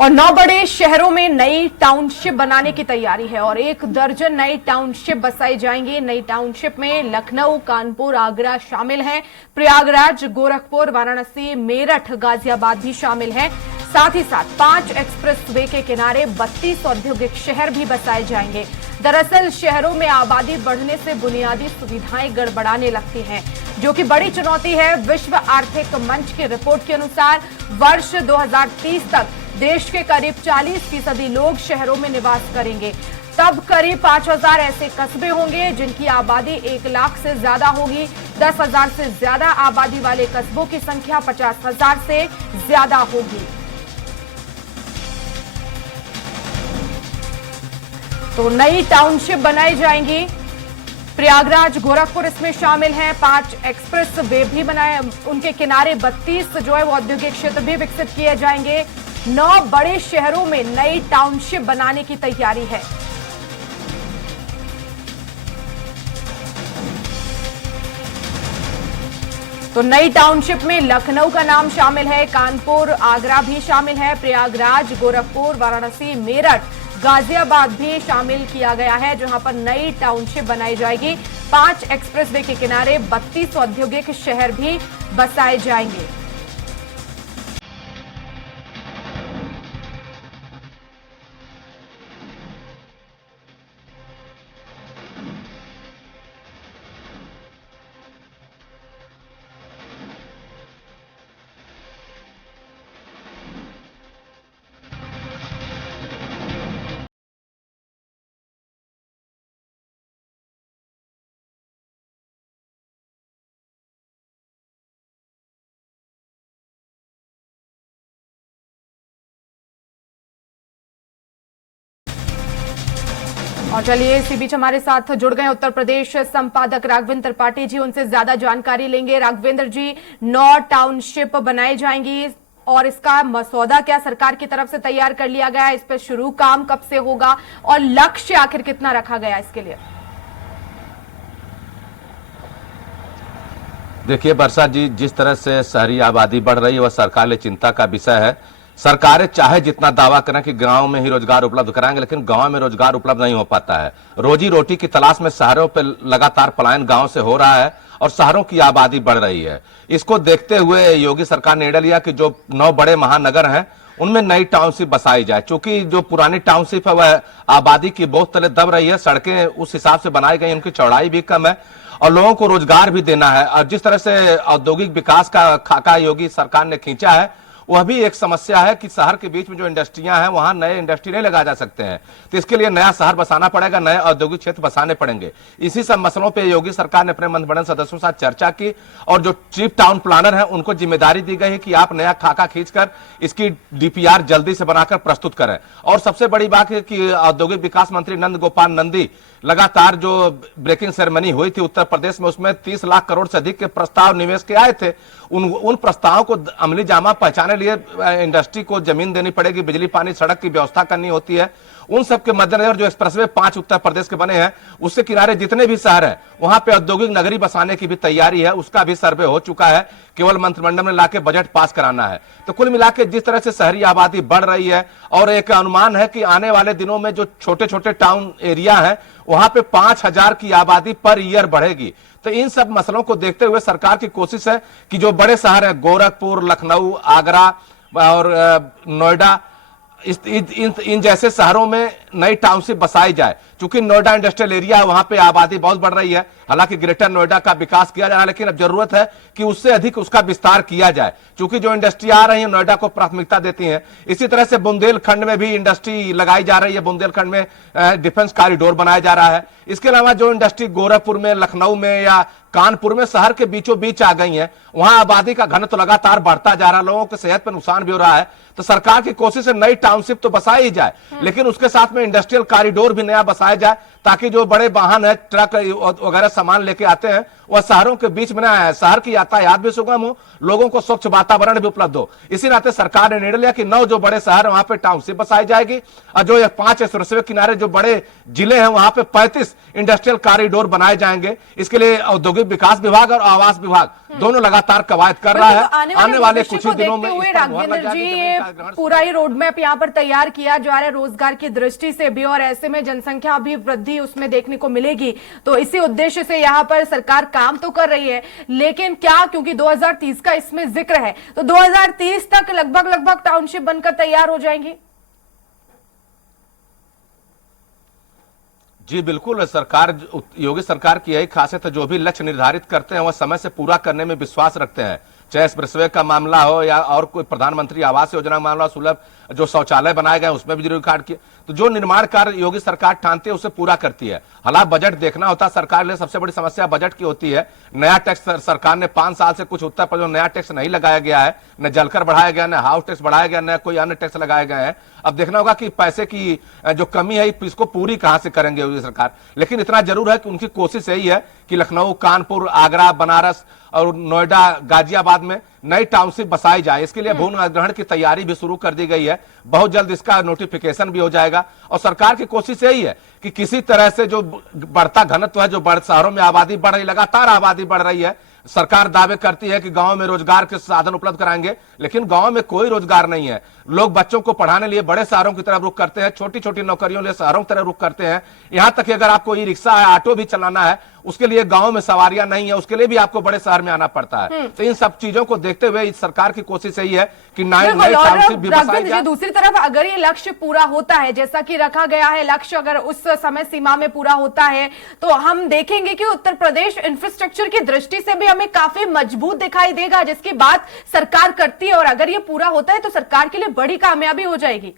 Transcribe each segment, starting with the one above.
और 9 बड़े शहरों में नई टाउनशिप बनाने की तैयारी है और 1 दर्जन नई टाउनशिप बसाई जाएंगी। नई टाउनशिप में लखनऊ, कानपुर, आगरा शामिल हैं। प्रयागराज, गोरखपुर, वाराणसी, मेरठ, गाजियाबाद भी शामिल हैं। साथ ही साथ 5 एक्सप्रेसवे के किनारे 32 औद्योगिक शहर भी बसाए जाएंगे। दरअसल शहरों में आबादी बढ़ने से बुनियादी सुविधाएं गड़बड़ाने लगती हैं, जो कि बड़ी चुनौती है। विश्व आर्थिक मंच की रिपोर्ट के अनुसार वर्ष 2030 तक देश के करीब 40% लोग शहरों में निवास करेंगे। तब करीब 5000 ऐसे कस्बे होंगे जिनकी आबादी 1 लाख से ज्यादा होगी। 10,000 से ज्यादा आबादी वाले कस्बों की संख्या 50,000 से ज्यादा होगी। तो नई टाउनशिप बनाई जाएंगी। प्रयागराज, गोरखपुर इसमें शामिल हैं। 5 एक्सप्रेस वे भी बनाए, उनके किनारे 32 जो है वो औद्योगिक क्षेत्र भी विकसित किए जाएंगे। 9 बड़े शहरों में नई टाउनशिप बनाने की तैयारी है। तो नई टाउनशिप में लखनऊ का नाम शामिल है, कानपुर, आगरा भी शामिल है, प्रयागराज, गोरखपुर, वाराणसी, मेरठ, गाजियाबाद भी शामिल किया गया है, जहां पर नई टाउनशिप बनाई जाएगी। 5 एक्सप्रेसवे के किनारे 32 औद्योगिक शहर भी बसाए जाएंगे। और चलिए इसी बीच हमारे साथ जुड़ गए उत्तर प्रदेश संपादक राघवेंद्र त्रिपाठी जी, उनसे ज्यादा जानकारी लेंगे। राघवेंद्र जी, 9 टाउनशिप बनाई जाएंगी और इसका मसौदा क्या सरकार की तरफ से तैयार कर लिया गया है? इस पर शुरू काम कब से होगा और लक्ष्य आखिर कितना रखा गया इसके लिए? देखिए वर्षा जी, जिस तरह से शहरी आबादी बढ़ रही है वह सरकार के लिए चिंता का विषय है। सरकारें चाहे जितना दावा करें कि गांव में ही रोजगार उपलब्ध कराएंगे, लेकिन गांव में रोजगार उपलब्ध नहीं हो पाता है। रोजी रोटी की तलाश में शहरों पर लगातार पलायन गांव से हो रहा है और शहरों की आबादी बढ़ रही है। इसको देखते हुए योगी सरकार ने निर्णय लिया कि जो 9 बड़े महानगर हैं उनमें नई टाउनशिप बसाई जाए। चूंकि जो पुरानी टाउनशिप है वह आबादी की बहुत तले दब रही है, सड़कें उस हिसाब से बनाई गई, उनकी चौड़ाई भी कम है और लोगों को रोजगार भी देना है। और जिस तरह से औद्योगिक विकास का खाका योगी सरकार ने खींचा है, वह भी एक समस्या है कि शहर के बीच में जो इंडस्ट्रियां हैं वहां नए इंडस्ट्री नहीं लगा जा सकते हैं। तो इसके लिए नया शहर बसाना पड़ेगा, नए औद्योगिक क्षेत्र बसाने पड़ेंगे। इसी सब मसलों पे योगी सरकार ने अपने मंत्रिमंडल सदस्यों के साथ चर्चा की और जो चीफ टाउन प्लानर हैं उनको जिम्मेदारी दी गई है कि आप नया खाका खींचकर इसकी डीपीआर जल्दी से बनाकर प्रस्तुत करें। और सबसे बड़ी बात है कि औद्योगिक विकास मंत्री नंद गोपाल नंदी लगातार जो ब्रेकिंग सेरेमनी हुई थी उत्तर प्रदेश में, उसमें 30 लाख करोड़ से अधिक के प्रस्ताव निवेश के आए थे। उन प्रस्तावों को अमली जामा पहचाने लिए इंडस्ट्री को जमीन देनी पड़ेगी, बिजली पानी सड़क की व्यवस्था करनी होती है। उन सब के मद्देनजर जो एक्सप्रेसवे 5 उत्तर प्रदेश के बने हैं उसके किनारे जितने भी शहर हैं वहां पे औद्योगिक नगरी बसाने की भी तैयारी है, उसका भी सर्वे हो चुका है। केवल मंत्रिमंडल में लाके बजट पास कराना है। तो कुल मिलाकर जिस तरह से शहरी आबादी बढ़ रही है और एक अनुमान है कि आने वाले दिनों में जो छोटे छोटे टाउन एरिया है वहां पे 5000 की आबादी पर ईयर बढ़ेगी। तो इन सब मसलों को देखते हुए सरकार की कोशिश है कि जो बड़े शहर है गोरखपुर, लखनऊ, आगरा और नोएडा, इन जैसे शहरों में नई टाउनशिप बसाई जाए। चूंकि नोएडा इंडस्ट्रियल एरिया है, वहां पे आबादी बहुत बढ़ रही है। हालांकि ग्रेटर नोएडा का विकास किया जा रहा है, लेकिन अब जरूरत है कि उससे अधिक उसका विस्तार किया जाए। चूंकि जो इंडस्ट्री आ रही है नोएडा को प्राथमिकता देती है। इसी तरह से बुंदेलखंड में भी इंडस्ट्री लगाई जा रही है, बुंदेलखंड में डिफेंस कॉरिडोर बनाया जा रहा है। इसके अलावा जो इंडस्ट्री गोरखपुर में, लखनऊ में या कानपुर में शहर के बीचों बीच आ गई हैं, वहां आबादी का घनत्व लगातार बढ़ता जा रहा है, लोगों की सेहत पर नुकसान भी हो रहा है। तो सरकार की कोशिश है नई टाउनशिप तो बसाई ही जाए, लेकिन उसके साथ में इंडस्ट्रियल कॉरिडोर भी नया बसाया जाए ताकि जो बड़े वाहन है, ट्रक वगैरह सामान लेके आते हैं, वह शहरों के बीच में ना आए, शहर की यातायात भी सुगम हो, लोगों को स्वच्छ वातावरण भी उपलब्ध हो। इसी नाते सरकार ने निर्णय लिया कि 9 जो बड़े शहर है वहां पे टाउनशिप बसाई जाएगी, और जो 5 एक्सप्रेसवे किनारे जो बड़े जिले हैं वहां पे 35 इंडस्ट्रियल कॉरिडोर बनाए जाएंगे। इसके लिए औद्योगिक विकास विभाग और आवास विभाग दोनों लगातार कवायद कर रहा है। आने वाले कुछ ही दिनों में राघवेंद्र जी, ये पूरा ही रोड मैप यहाँ पर तैयार किया जा रहा है रोजगार की दृष्टि से भी, और ऐसे में जनसंख्या भी वृद्धि उसमें देखने को मिलेगी। तो इसी उद्देश्य से यहाँ पर सरकार काम तो कर रही है, लेकिन क्या, क्योंकि 2030 का इसमें जिक्र है, तो 2030 तक लगभग टाउनशिप बनकर तैयार हो जाएंगी? जी बिल्कुल, सरकार, योगी सरकार की यही खासियत है, जो भी लक्ष्य निर्धारित करते हैं वह समय से पूरा करने में विश्वास रखते हैं। चाहे एक्सप्रेसवे का मामला हो या और कोई प्रधानमंत्री आवास योजना का मामला, सुलभ जो शौचालय बनाए गए उसमें भी जरूर कार्ड किए, तो जो निर्माण कार्य योगी सरकार ठानती है उसे पूरा करती है। हालांकि बजट देखना होता है, सरकार के लिए सबसे बड़ी समस्या बजट की होती है। नया टैक्स सरकार ने 5 साल से कुछ उत्तर प्रदेश में नया टैक्स नहीं लगाया गया है, न जलकर बढ़ाया गया, न हाउस टैक्स बढ़ाया गया, न कोई अन्य टैक्स लगाए गए हैं। अब देखना होगा कि पैसे की जो कमी है इसको पूरी कहां से करेंगे योगी सरकार। लेकिन इतना जरूर है कि उनकी कोशिश यही है कि लखनऊ, कानपुर, आगरा, बनारस और नोएडा, गाजियाबाद में नई टाउनशिप बसाई जाए। इसके लिए भूमि अधिग्रहण की तैयारी भी शुरू कर दी गई है, बहुत जल्द इसका नोटिफिकेशन भी हो जाएगा। और सरकार की कोशिश यही है कि किसी तरह से जो बढ़ता घनत्व है, जो बड़े शहरों में आबादी बढ़ रही, लगातार आबादी बढ़ रही है, सरकार दावे करती है कि गांव में रोजगार के साधन उपलब्ध कराएंगे, लेकिन गांव में कोई रोजगार नहीं है। लोग बच्चों को पढ़ाने लिए बड़े शहरों की तरफ रुख करते हैं, छोटी छोटी नौकरियों लिए शहरों की तरफ रुख करते हैं। यहां तक कि अगर आपको ई रिक्शा है, ऑटो भी चलाना है, उसके लिए गांव में सवारियां नहीं है, उसके लिए भी आपको बड़े शहर में आना पड़ता है। तो इन सब चीजों को देखते हुए इस सरकार की कोशिश यही है कि नए टाउनशिप भी बसाई जाए। दूसरी तरफ अगर ये लक्ष्य पूरा होता है, जैसा कि रखा गया है लक्ष्य, अगर उस समय सीमा में पूरा होता है, तो हम देखेंगे कि उत्तर प्रदेश इंफ्रास्ट्रक्चर की दृष्टि से भी हमें काफी मजबूत दिखाई देगा, जिसकी बात सरकार करती है। और अगर ये पूरा होता है तो सरकार के लिए बड़ी कामयाबी हो जाएगी।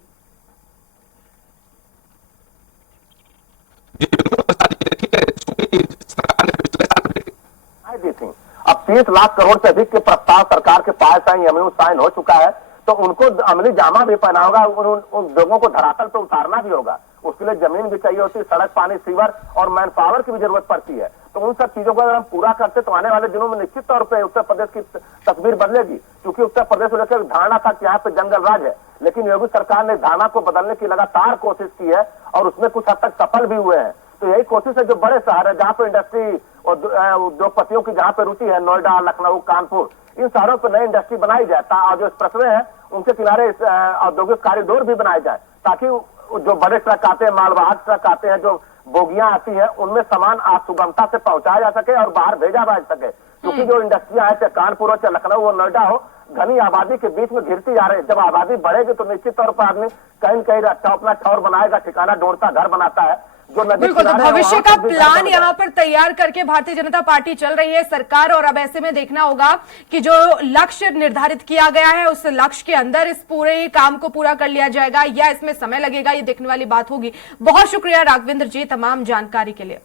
अब 30 लाख करोड़ से अधिक के प्रस्ताव सरकार के पास एमओयू साइन हो चुका है, तो उनको अमली जामा भी पहना होगा, उन उद्योगों को धरातल पे उतारना भी होगा। उसके लिए जमीन भी चाहिए होती है, सड़क, पानी, सीवर और मैन पावर की भी जरूरत पड़ती है। तो उन सब चीजों को अगर हम पूरा करते तो आने वाले दिनों में निश्चित तौर पे उत्तर प्रदेश की तस्वीर बदलेगी। क्योंकि उत्तर प्रदेश को लेकर धारणा था कि यहाँ पे जंगल राज है, लेकिन योगी सरकार ने धारणा को बदलने की लगातार कोशिश की है और उसमें कुछ हद तक सफल भी हुए हैं। तो यही कोशिश है, जो बड़े शहर है जहाँ पे इंडस्ट्री और उद्योगपतियों की जहाँ पे रुचि है, नोएडा, लखनऊ, कानपुर, इन शहरों पर नई इंडस्ट्री बनाई जाए, और जो एक्सप्रेसवे है उनके किनारे औद्योगिक कॉरिडोर भी बनाए जाए, ताकि जो बड़े ट्रक आते हैं, मालवाहक ट्रक आते हैं, जो बोगियां आती हैं, उनमें सामान सुगमता से पहुंचाया जा सके और बाहर भेजा जा सके। क्योंकि जो इंडस्ट्रियां हैं, चाहे कानपुर हो, चाहे लखनऊ हो, नोएडा हो, घनी आबादी के बीच में घिरती जा रही है। जब आबादी बढ़ेगी तो निश्चित तौर पर आदमी कहीं न कहीं अपना ठौर बनाएगा, ठिकाना ढूंढता, घर बनाता है। जो बिल्कुल, तो भविष्य का प्लान यहाँ पर तैयार करके भारतीय जनता पार्टी चल रही है सरकार। और अब ऐसे में देखना होगा कि जो लक्ष्य निर्धारित किया गया है उस लक्ष्य के अंदर इस पूरे काम को पूरा कर लिया जाएगा या इसमें समय लगेगा, ये देखने वाली बात होगी। बहुत शुक्रिया राघवेंद्र जी तमाम जानकारी के लिए।